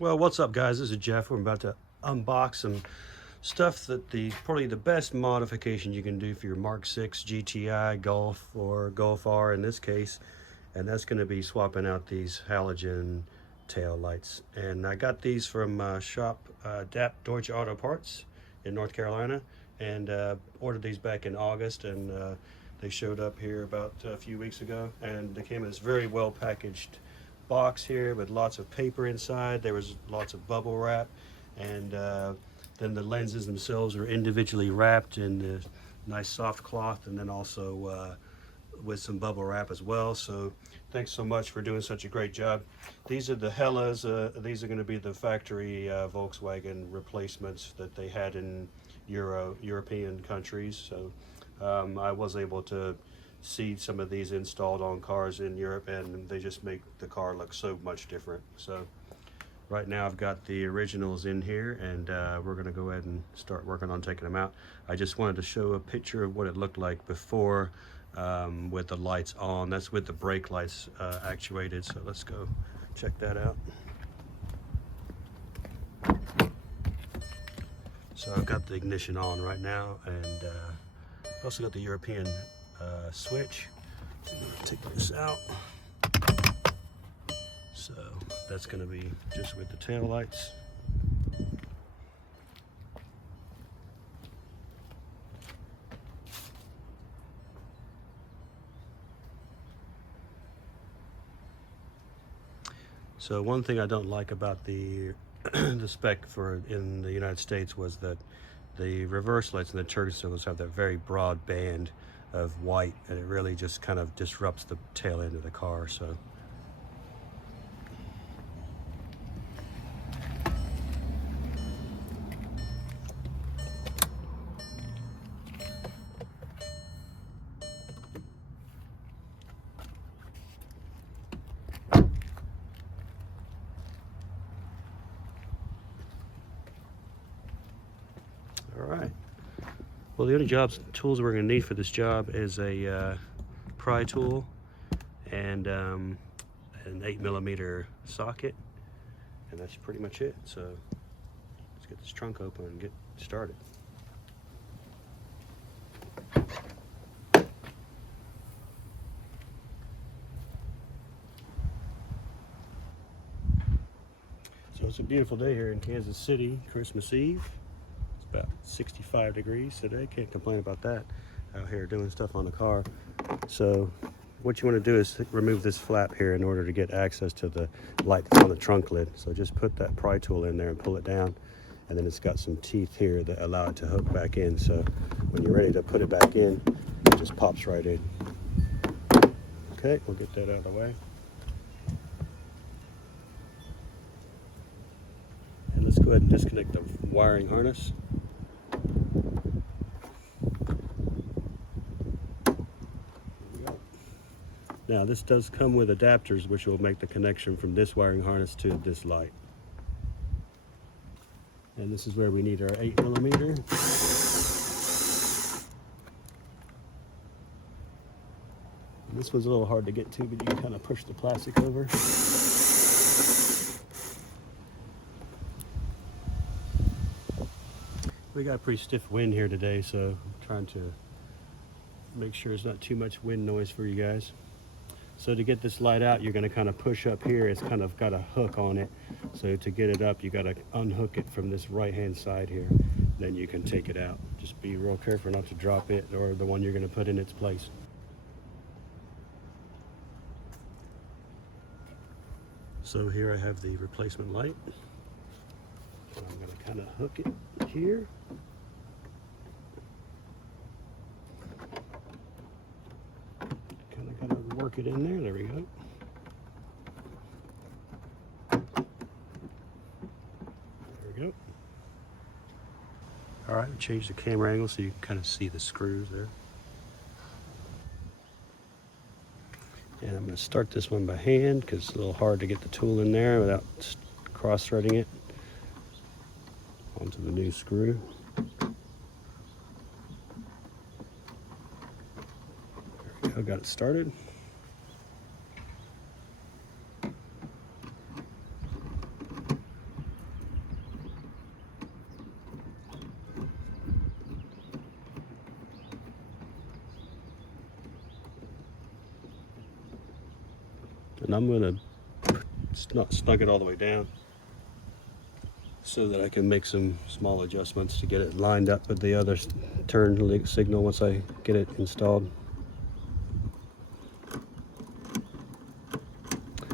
Well, what's up, guys? This is Jeff. We're about to unbox some stuff that probably the best modification you can do for your Mark 6 GTI Golf or Golf R in this case, and that's going to be swapping out these halogen tail lights. And I got these from shop Deutsche Auto Parts in North Carolina, and ordered these back in August, and they showed up here about a few weeks ago, and they came in this very well packaged box here with lots of paper inside. There was lots of bubble wrap, and then the lenses themselves are individually wrapped in the nice soft cloth, and then also with some bubble wrap as well. So thanks so much for doing such a great job. These are the Hellas. These are going to be the factory Volkswagen replacements that they had in European countries. So I was able to see some of these installed on cars in Europe, and they just make the car look so much different. So right now I've got the originals in here, and we're going to go ahead and start working on taking them out. I just wanted to show a picture of what it looked like before with the lights on. That's with the brake lights actuated, so let's go check that out. So I've got the ignition on right now, and also got the European switch. Take this out. So that's going to be just with the tail lights. So one thing I don't like about the the spec for in the United States was that the reverse lights and the turn signals have that very broad band of white, and it really just kind of disrupts the tail end of the car. So all right. Well, the only tools we're going to need for this job is a pry tool and an 8mm socket, and that's pretty much it. So let's get this trunk open and get started. So it's a beautiful day here in Kansas City, Christmas Eve. About 65 degrees today. Can't complain about that out here doing stuff on the car. So what you want to do is remove this flap here in order to get access to the light that's on the trunk lid. So just put that pry tool in there and pull it down, and then it's got some teeth here that allow it to hook back in. So when you're ready to put it back in, it just pops right in. Okay, we'll get that out of the way. And let's go ahead and disconnect the wiring harness. Now this does come with adapters, which will make the connection from this wiring harness to this light. And this is where we need our 8mm. And this was a little hard to get to, but you can kind of push the plastic over. We got a pretty stiff wind here today, so I'm trying to make sure it's not too much wind noise for you guys. So to get this light out, you're going to kind of push up here. It's kind of got a hook on it. So to get it up, you got to unhook it from this right-hand side here. Then you can take it out. Just be real careful not to drop it or the one you're going to put in its place. So here I have the replacement light. So I'm going to kind of hook it here. Work it in there. There we go. There we go. All right, we changed the camera angle so you can kind of see the screws there. And I'm going to start this one by hand because it's a little hard to get the tool in there without cross-threading it onto the new screw. There we go, got it started. and I'm going to not snug it all the way down so that I can make some small adjustments to get it lined up with the other turn signal once I get it installed.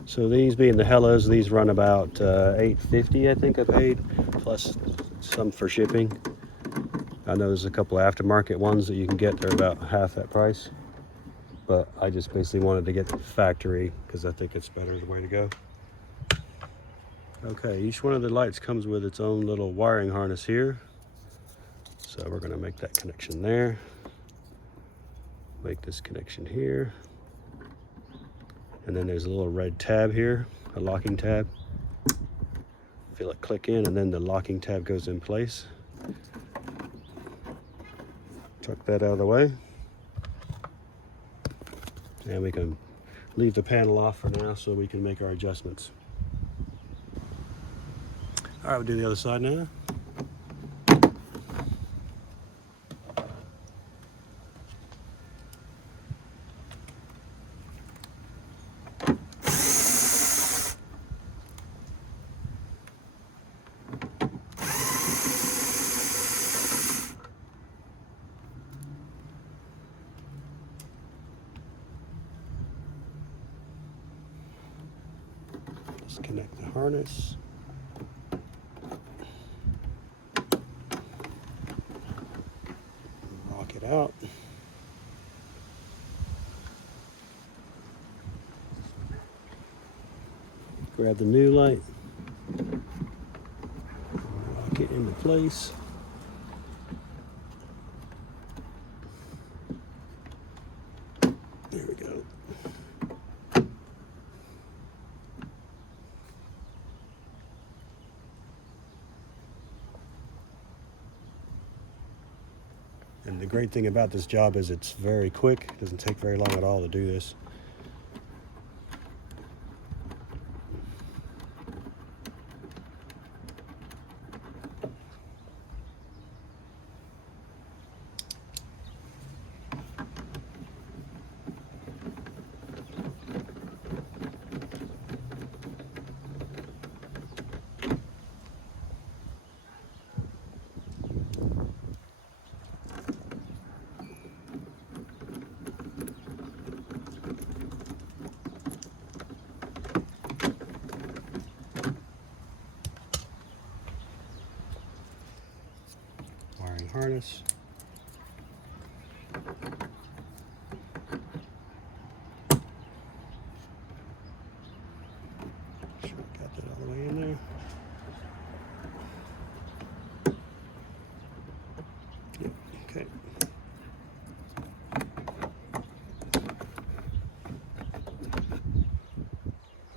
So these being the Hellas, these run about $8.50 I think I paid, plus some for shipping. I know there's a couple of aftermarket ones that you can get, they're about half that price. But I just basically wanted to get the factory because I think it's better the way to go. Okay, each one of the lights comes with its own little wiring harness here. So we're going to make that connection there. Make this connection here. And then there's a little red tab here, a locking tab. Feel it click in and then the locking tab goes in place. Tuck that out of the way. And we can leave the panel off for now so we can make our adjustments. All right, we'll do the other side now. Disconnect the harness. Rock it out. Grab the new light. Lock it into place. There we go. And the great thing about this job is it's very quick. It doesn't take very long at all to do this. Harness. Make sure I got that all the way in there. Yep, okay.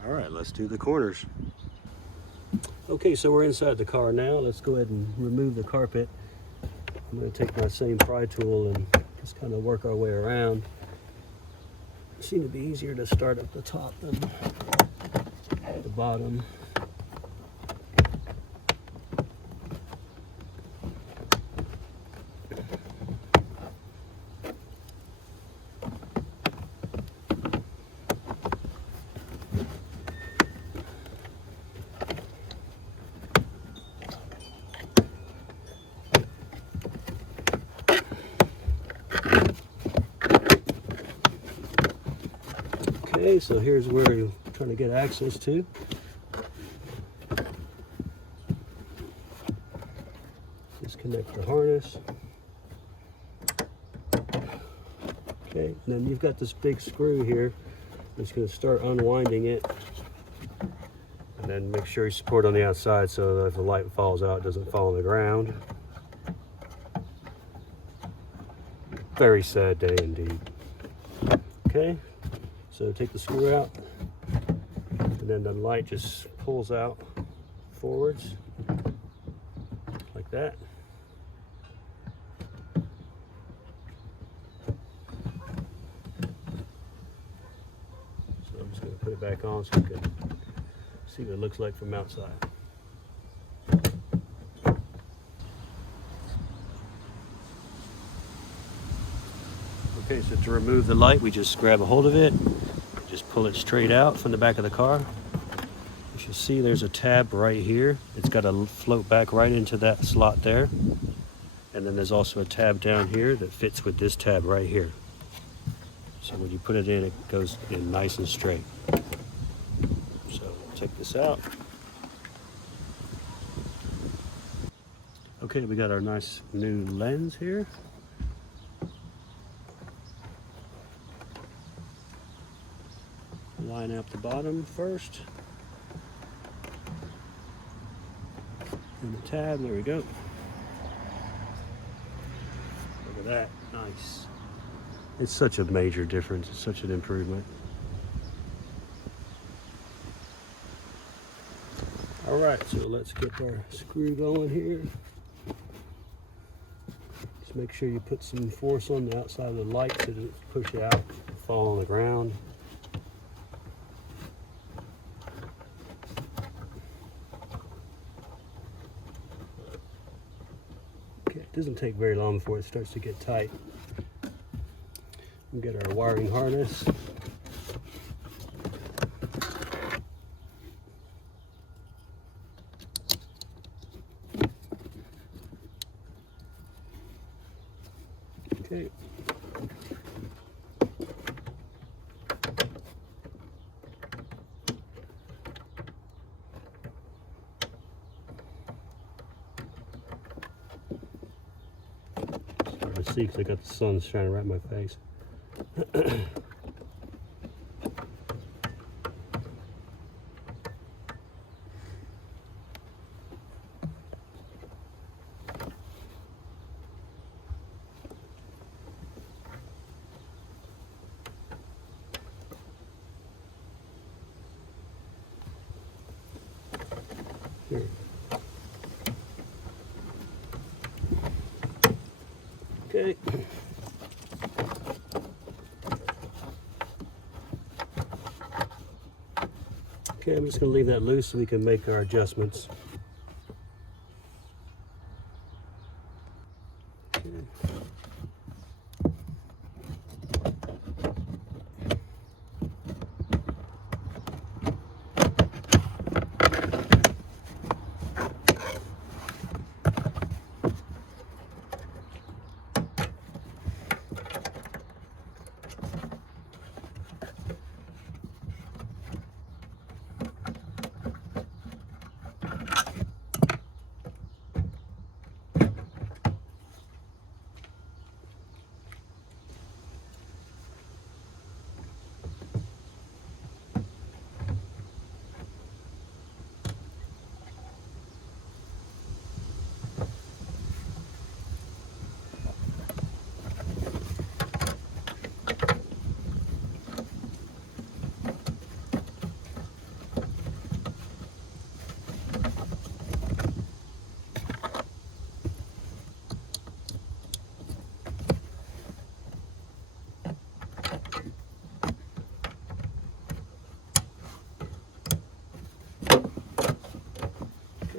All right, let's do the corners. Okay, so we're inside the car now. Let's go ahead and remove the carpet. I'm going to take my same pry tool and just kind of work our way around. It seems to be easier to start at the top than at the bottom. Okay, so here's where you're trying to get access to. Disconnect the harness. Okay, and then you've got this big screw here. I'm just going to start unwinding it. And then make sure you support on the outside so that if the light falls out, it doesn't fall on the ground. Very sad day indeed. Okay. So take the screw out, and then the light just pulls out forwards, like that. So I'm just going to put it back on so you can see what it looks like from outside. Okay, so to remove the light, we just grab a hold of it, Just pull it straight out from the back of the car. You should see there's a tab right here. It's got to float back right into that slot there. And then there's also a tab down here that fits with this tab right here. So when you put it in, it goes in nice and straight. So take this out. Okay, we got our nice new lens here. Line up the bottom first. And the tab, there we go. Look at that, nice. It's such a major difference, it's such an improvement. All right, so let's get our screw going here. Just make sure you put some force on the outside of the light so that it push out, fall on the ground. Okay, it doesn't take very long before it starts to get tight. We get our wiring harness. Okay. Hard to see because I got the sun shining right in my face. Here. Okay. Okay, I'm just going to leave that loose so we can make our adjustments. Okay.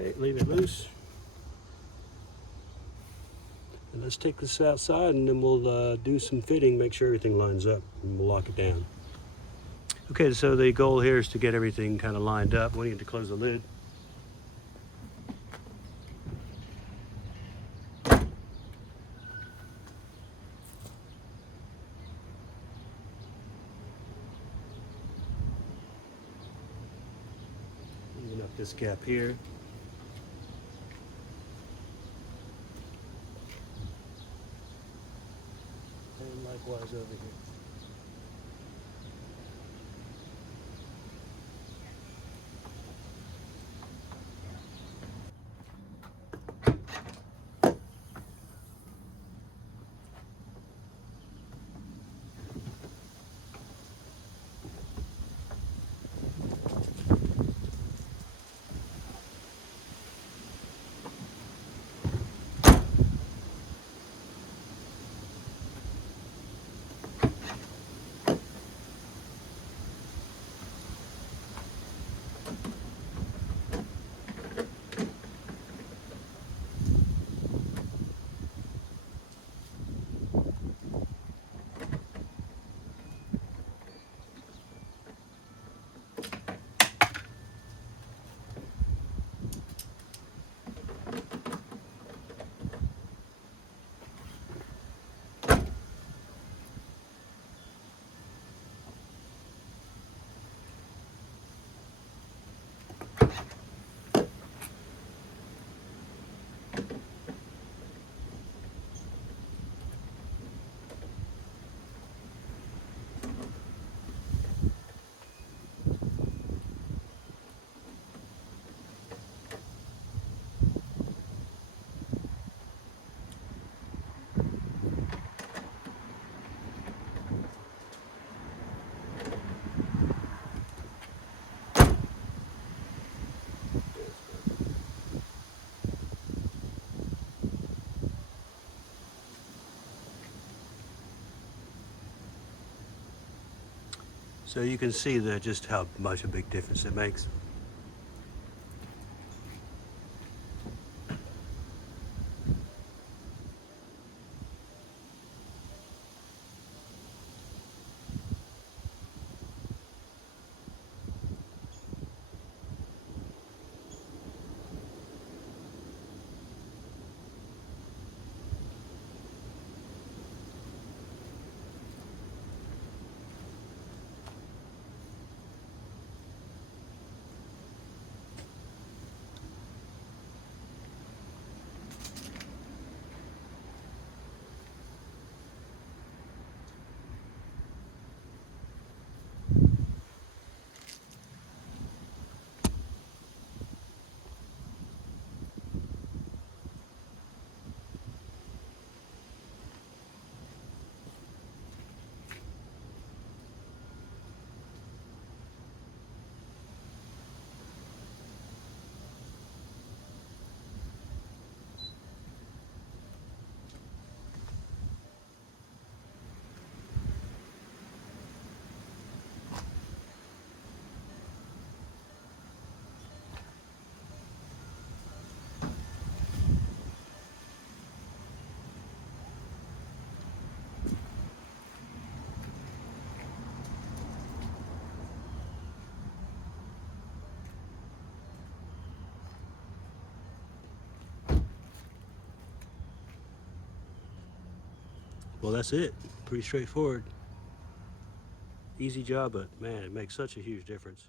Okay, leave it loose. And let's take this outside and then we'll do some fitting, make sure everything lines up, and we'll lock it down. Okay, so the goal here is to get everything kind of lined up. We need to close the lid. Even up this gap here. And likewise over here. So you can see that just how much a big difference it makes. Well, that's it. Pretty straightforward. Easy job, but man, it makes such a huge difference.